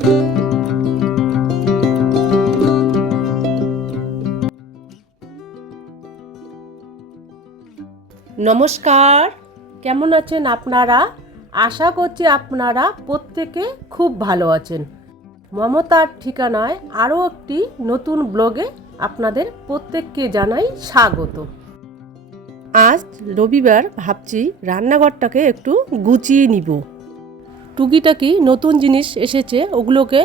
নমস্কার, কেমন আছেন আপনারা? আশা করছি আপনারা প্রত্যেকে খুব ভালো আছেন। মমতার ঠিকানায় আরও একটি নতুন ব্লগে আপনাদের প্রত্যেককে জানাই স্বাগত। আজ রবিবার, ভাবছি রান্নাঘরটাকে একটু গুছিয়ে নিব। টুকিটাকি নতুন জিনিস এসেছে, ওগুলোকে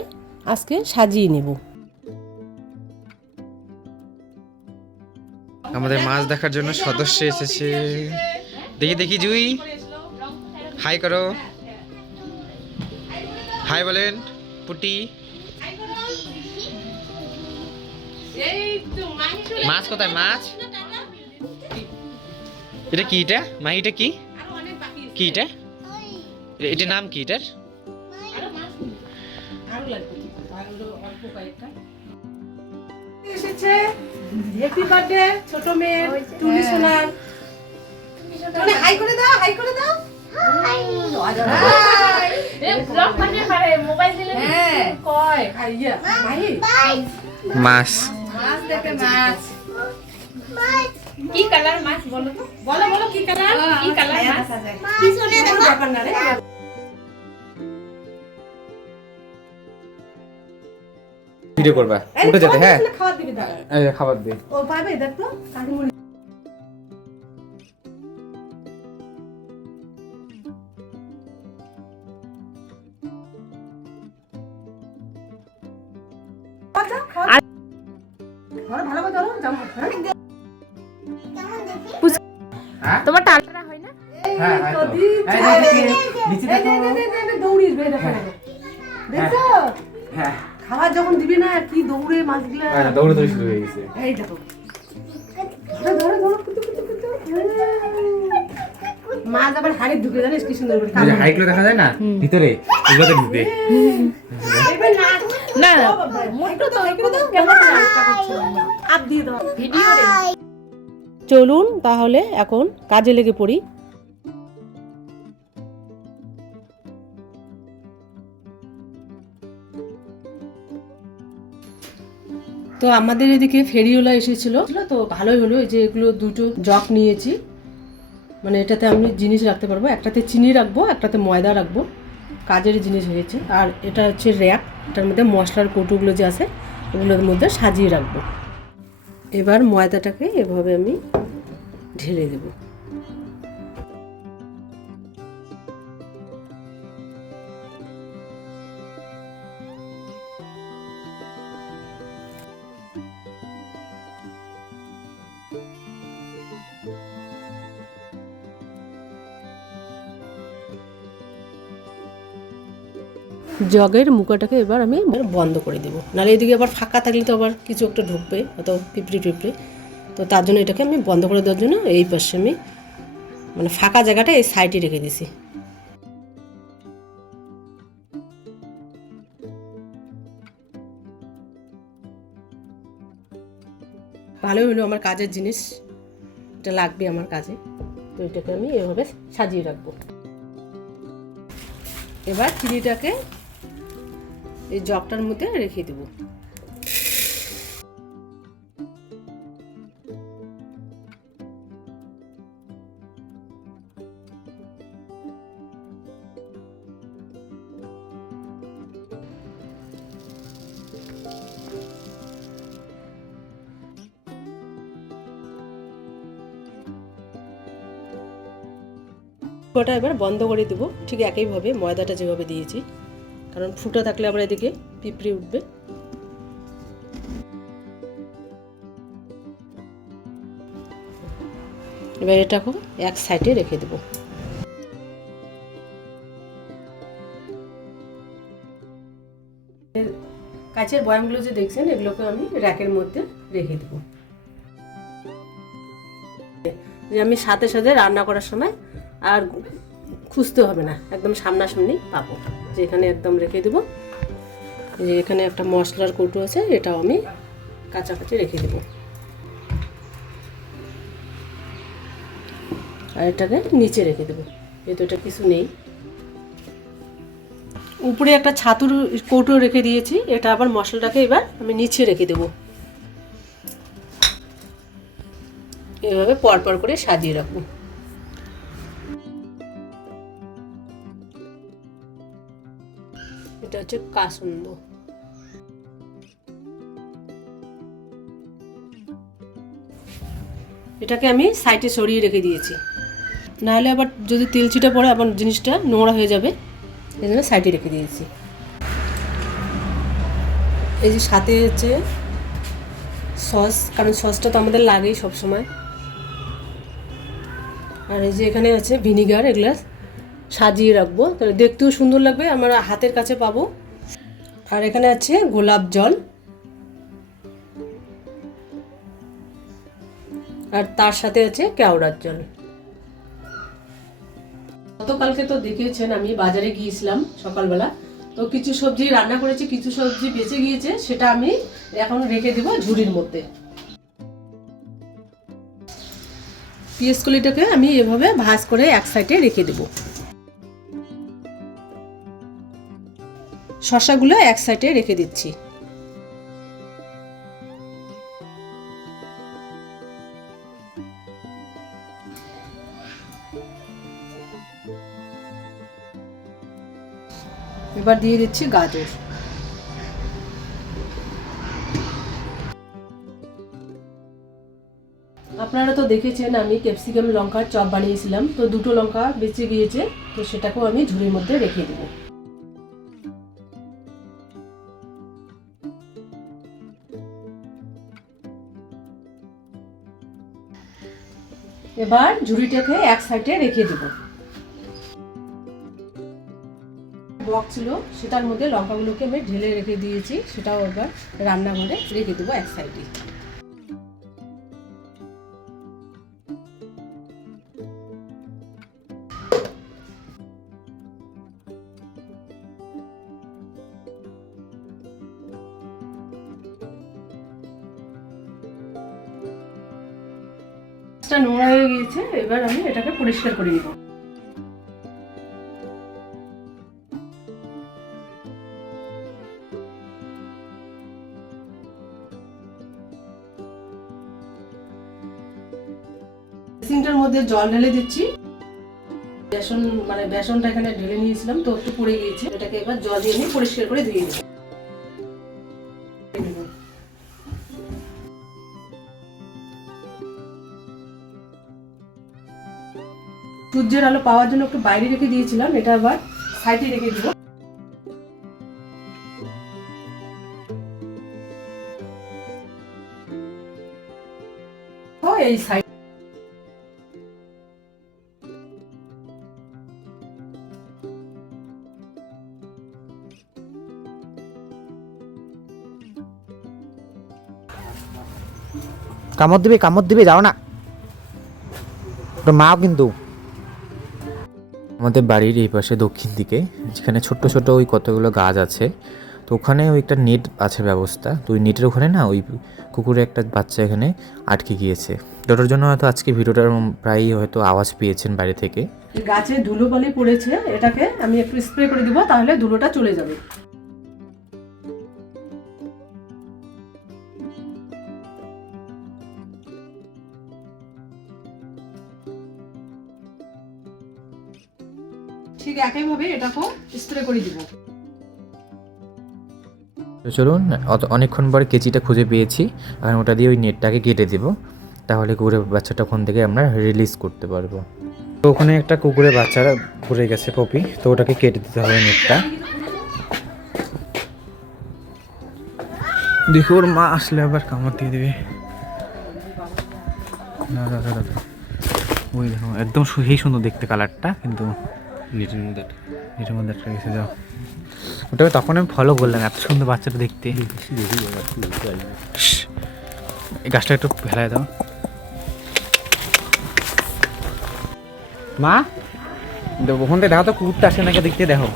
আজকে সাজিয়ে নেব। আমাদের মাছ দেখার জন্য সদস্য এসেছে। দেখি দেখি জুই, হাই করো, হাই বলেন। পুটি, মাছ কোথায়? মাছ এটা কি? এটা মাহি, এটা কি? কি এটা? এটার নাম কি? এটার এসেছে হ্যাপি বার্থডে ছোট মেয়ে টুনি সোনার। টুনি হাই করে দাও, হাই করে দাও। হাই এ ব্লগ বানিয়ে পারে মোবাইল দিলে কয় আইয়া মাহি মাছ। মাছ দেখে মাছ কি কালার মাছ বলো তো, বলো বলো কি কালার, কি কালার মাছ পিছনে দেখো ব্যাপার না রে। ভিডিও করবা উঠে যেতে। হ্যাঁ খাবার দিবি দাঁড়া, এই খাবার দে। ও পাবে দেখ তো কাকিমুনি। তোমার টালরা হয় না? হ্যাঁ দৌড়িস বে দেখো দেখছো খাবার যখন দিবি না কি দৌড়ে মাছগুলা দৌড়ে দৌড়ে শুরু হয়ে গেছে। এই দেখো ধরে ধরে কুতু কুতু কুতু মাছ আবার হাড়ি ঢুকে জানিস কি সুন্দর করে এই যে হাইগুলো দেখা যায় না ভিতরে, এগুলোতে ঢুকে। না মোটো তো কেমন নাটক করছো? আপ দিয়ে দাও ভিডিও রে। চলুন তাহলে এখন কাজে লেগে পড়ি। তো আমাদের এদিকে ফেরিওলা এসেছিল, তো ভালোই হলো। এই যে এগুলো দুটো জগ নিয়েছি, মানে এটাতে আমি জিনিস রাখতে পারবো। একটাতে চিনি রাখবো, একটাতে ময়দা রাখবো। কাজের জিনিস হয়েছে। আর এটা হচ্ছে র্যাক, এটার মধ্যে মশলার কৌটোগুলো যে আছে ওগুলোর মধ্যে সাজিয়ে রাখবো। এবার ময়দাটাকে এভাবে আমি ঢেলে দেবো। জগের মুখটাকে এবার আমি বন্ধ করে দেবো, নাহলে এদিকে আবার ফাঁকা থাকলে তো আবার কিছু একটা ঢুকবে, অত পিঁপড়ে টিপড়ে। তো তার জন্য এটাকে আমি বন্ধ করে দেওয়ার জন্য এই পাশে আমি মানে ফাঁকা জায়গাটা এই সাইডে রেখে দিছি। ভালোই হলো, আমার কাজের জিনিস, এটা লাগবে আমার কাজে। তো এটাকে আমি এভাবে সাজিয়ে রাখবো। এবার চিনিটাকে এই জগটার মধ্যে রেখে দেব। ওটা এবার বন্ধ করে দেবো, ঠিক একইভাবে ময়দাটা যেভাবে দিয়েছি, কারণ ফুটা থাকলে আবার এদিকে পিঁপড়ে উঠবে। এবার এটাকে এক সাইডে রেখে দেবো। কাচের বয়ামগুলো যে দেখছেন এগুলোকে আমি র্যাকের মধ্যে রেখে দেবো, যে আমি সাথে সাথে রান্না করার সময় আর খুঁজতে হবে না, একদম সামনাসামনি পাবো। যে এখানে একদম রেখে দেবো। যে এখানে একটা মশলার কৌটো আছে, এটাও আমি কাছাকাছি রেখে দেবো। আর এটাকে নিচে রেখে দেবো, যেহেতু এটা কিছু নেই। উপরে একটা ছাতুর কৌটো রেখে দিয়েছি, এটা আবার মশলাটাকে এবার আমি নিচে রেখে দেবো। এভাবে পরপর করে সাজিয়ে রাখবো। এটা হচ্ছে কাসুন্দ। এটাকে আমি সাইডে সরিয়ে রেখে দিয়েছি, নাহলে আবার যদি তেল ছিটা পড়ে আবার জিনিসটা নোংরা হয়ে যাবে, এই জন্য সাইডে রেখে দিয়েছি। এই যে সাথে হচ্ছে সস, কারণ সসটা তো আমাদের লাগেই সবসময়। আর এই যে এখানে আছে ভিনিগার, এগুলো সাজিয়ে রাখবো, তাহলে দেখতেও সুন্দর লাগবে, আমরা হাতের কাছে পাবো। আর এখানে আছে গোলাপ জল, আর তার সাথে আছে কেওড়ার জল। গতকালকে তো দেখিয়েছেন আমি বাজারে গিয়েছিলাম সকালবেলা, তো কিছু সবজি রান্না করেছি, কিছু সবজি বেঁচে গিয়েছে, সেটা আমি এখন রেখে দেবো ঝুড়ির মধ্যে। পেঁয়াজকলিটাকে আমি এভাবে ভাঁজ করে এক সাইডে রেখে দেব, শসাগুলো এক সাইডে রেখে দিচ্ছি। এবার দিয়ে দিচ্ছি গাজর। আপনারা তো দেখেছেন আমি ক্যাপসিকাম লঙ্কার চপ বানিয়েছিলাম, তো দুটো লঙ্কা বেঁচে গিয়েছে, তো সেটাকেও আমি ঝুড়ির মধ্যে রেখে দেব। এবার ঝুড়িটাকে এক সাইডে রেখে দেব। বক্স ছিল সেটার মধ্যে লঙ্কাগুলোকে আমি ঢেলে রেখে দিয়েছি, সেটাও এবার রান্নাঘরে রেখে দেবো এক সাইডে। নোংরা হয়ে গিয়েছে, এবার আমি এটাকে পরিষ্কার করে নিব। বেসিনটার মধ্যে জল ঢেলে দিচ্ছি। বেসনটা এখানে ঢেলে নিয়েছিলাম, তো একটু পড়ে গিয়েছে, এটাকে এবার জল দিয়ে আমি পরিষ্কার করে ধুয়ে নেব। সূর্যের আলো পাওয়ার জন্য একটু বাইরে রেখে দিয়েছিলাম, এটা আবার সাইডে রেখে দিব। এই সাইড কামড় দিবে যাও না, মাও কিন্তু। আমাদের বাড়ির এই পাশে দক্ষিণ দিকে যেখানে ছোট্ট ছোট ওই কতগুলো গাছ আছে, তো ওখানে ওই একটা নেট আছে ব্যবস্থা, তো ওই নেটের ওখানে না ওই কুকুরে একটা বাচ্চা এখানে আটকে গিয়েছে, ওটার জন্য হয়তো আজকে ভিডিওটার প্রায়ই হয়তো আওয়াজ পেয়েছেন বাইরে থেকে। গাছে ধুলোবালি পড়েছে, এটাকে আমি একটু স্প্রে করে দিব, তাহলে ধুলোটা চলে যাবে। ঠিক একইভাবে এটাকেও স্প্রে করে দিব। তো চলুন, অনেকক্ষণ পরে কেচিটা খুঁজে পেয়েছি, আর ওটা দিয়ে ওই নেটটাকে কেটে দেব, তাহলে কুকুরের বাচ্চাটা ওখান থেকে আমরা রিলিজ করতে পারবো। তো ওখানে একটা কুকুরের বাচ্চারা পড়ে গেছে পপি, তো ওটাকে কেটে দিতে হবে নেটটা। দেখো ওর মা আসলে আবার কামড় দিয়ে দেবে। না দাদা ওই দেখো একদম সেই সুন্দর দেখতে কালারটা, কিন্তু নেটের মধ্যে একটা গেছে। যাও, ওটাকে তখন আমি ফলো করলাম, এত সুন্দর বাচ্চাটা দেখতে। এই গাছটা একটু ফেলায় দাও মা, ওখান থেকে দেখো তো কুকুরটা আসে নাকি দেখতে, দেখো।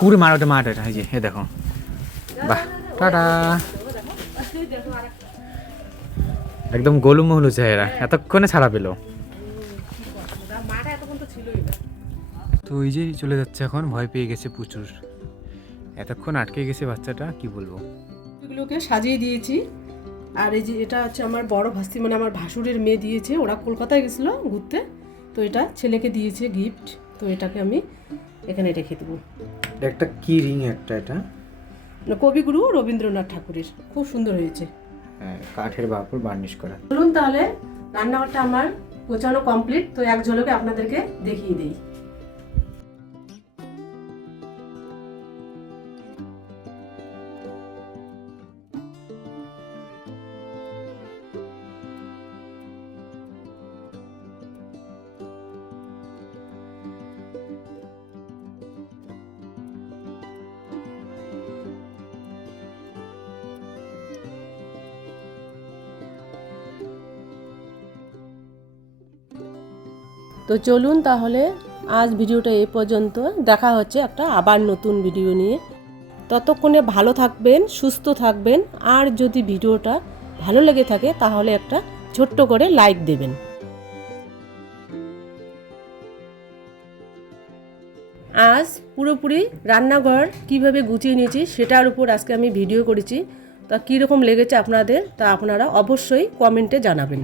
কুকুরে মার, ওটা মাঠ, এটা এই যে দেখো বাহ, টাটা। একদম গোলুমহলু চেহারা, এতক্ষণে ছাড়া পেল। তো ওই যে চলে যাচ্ছে এখন, ভয় পেয়ে গেছে প্রচুর, এতক্ষণ আটকে গেছে বাচ্চাটা, কি বলবো। এগুলোকে সাজিয়ে দিয়েছি। আর এই যে এটা হচ্ছে আমার বড় ভাস্তি, মানে আমার ভাসুরের মেয়ে দিয়েছে, ওরা কলকাতায় গেছিলো ঘুরতে, তো এটা ছেলেকে দিয়েছে গিফট। তো এটাকে আমি এখানে রেখে দেবো। একটা কি রিং একটা, এটা কবিগুরু রবীন্দ্রনাথ ঠাকুরের, খুব সুন্দর হয়েছে। হ্যাঁ, কাঠের বাপর বার্নিশ করা। চলুন তাহলে, রান্নাঘরটা আমার গোছানো কমপ্লিট, তো এক ঝলকে আপনাদেরকে দেখিয়ে দিই। তো চলুন তাহলে, আজ ভিডিওটা এই পর্যন্ত, দেখা হচ্ছে একটা আবার নতুন ভিডিও নিয়ে। ততক্ষণে ভালো থাকবেন, সুস্থ থাকবেন, আর যদি ভিডিওটা ভালো লেগে থাকে তাহলে একটা ছোট্ট করে লাইক দেবেন। আজ পুরোপুরি রান্নাঘর কিভাবে গুছিয়ে নিয়েছি সেটার উপর আজকে আমি ভিডিও করেছি। তা কীরকম লেগেছে আপনাদের, তা আপনারা অবশ্যই কমেন্টে জানাবেন।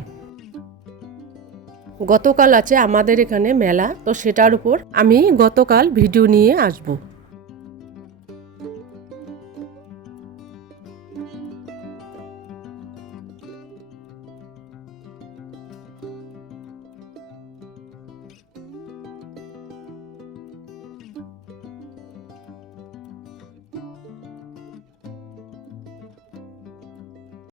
গতকাল আছে আমাদের এখানে মেলা, তো সেটার উপর আমি গতকাল ভিডিও নিয়ে আসবো।